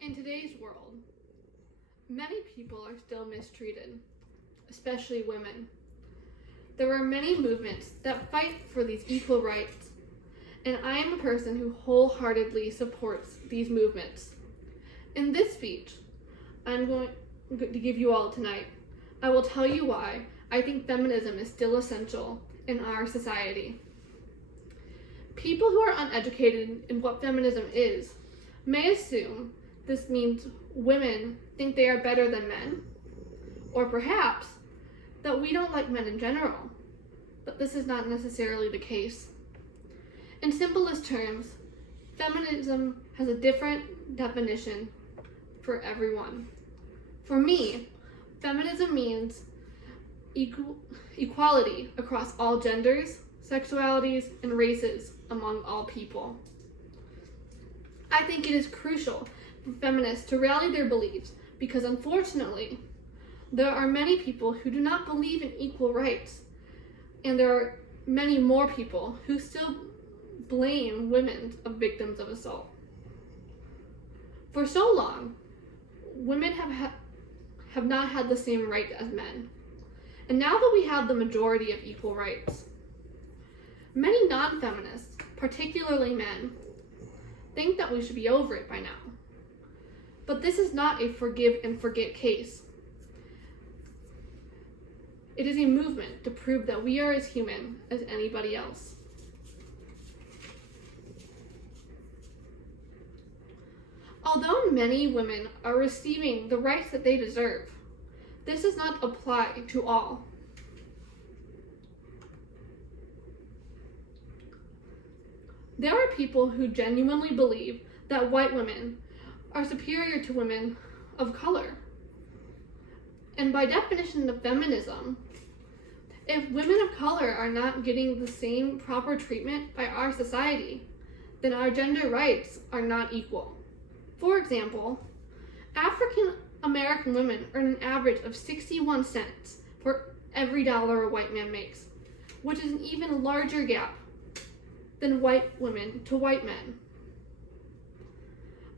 In today's world, many people are still mistreated, especially women. There are many movements that fight for these equal rights, and I am a person who wholeheartedly supports these movements. In this speech, I'm going to give you all tonight. I will tell you why I think feminism is still essential in our society. People who are uneducated in what feminism is may assume this means women think they are better than men, or perhaps that we don't like men in general, but this is not necessarily the case. In simplest terms, feminism has a different definition for everyone. For me, feminism means equality across all genders, sexualities, and races among all people. I think it is crucial for feminists to rally their beliefs because unfortunately, there are many people who do not believe in equal rights, and there are many more people who still blame women as victims of assault. For so long, women have not had the same right as men. And now that we have the majority of equal rights, many non-feminists, particularly men, think that we should be over it by now. But this is not a forgive and forget case. It is a movement to prove that we are as human as anybody else. Although many women are receiving the rights that they deserve, this does not apply to all. There are people who genuinely believe that white women are superior to women of color. And by definition of feminism, if women of color are not getting the same proper treatment by our society, then our gender rights are not equal. For example, African American women earn an average of 61 cents for every dollar a white man makes, which is an even larger gap than white women to white men.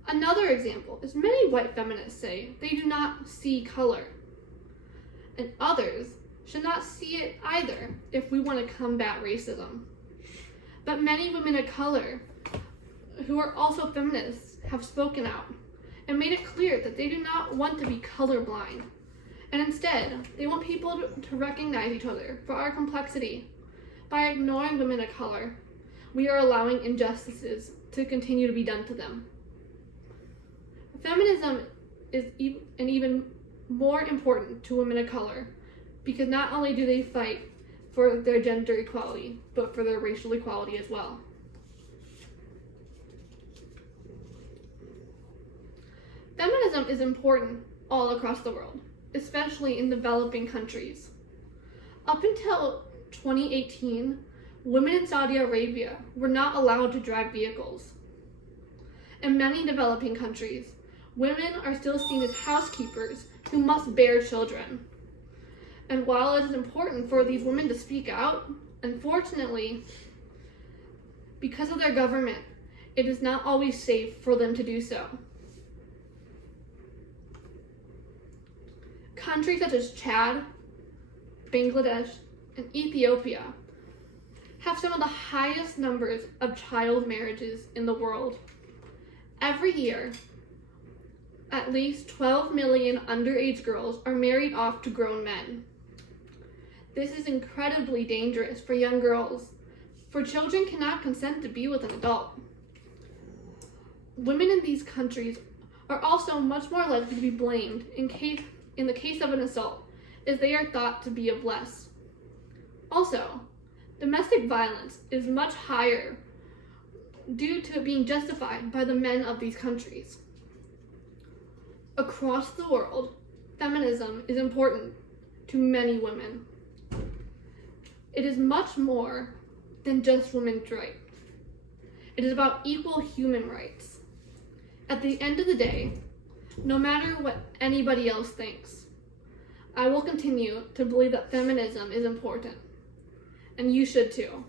Another example is many white feminists say they do not see color, and others should not see it either if we want to combat racism. But many women of color who are also feminists have spoken out and made it clear that they do not want to be colorblind, and instead they want people to recognize each other for our complexity. By ignoring women of color, we are allowing injustices to continue to be done to them. Feminism is even more important to women of color because not only do they fight for their gender equality, but for their racial equality as well. Feminism is important all across the world, especially in developing countries. Up until 2018, women in Saudi Arabia were not allowed to drive vehicles. In many developing countries, women are still seen as housekeepers who must bear children. And while it is important for these women to speak out, unfortunately, because of their government, it is not always safe for them to do so. Countries such as Chad, Bangladesh, and Ethiopia have some of the highest numbers of child marriages in the world. Every year, at least 12 million underage girls are married off to grown men. This is incredibly dangerous for young girls, for children cannot consent to be with an adult. Women in these countries are also much more likely to be blamed in the case of an assault, as they are thought to be of less. Also, domestic violence is much higher due to it being justified by the men of these countries. Across the world, feminism is important to many women. It is much more than just women's rights. It is about equal human rights. At the end of the day, no matter what anybody else thinks, I will continue to believe that feminism is important, and you should too.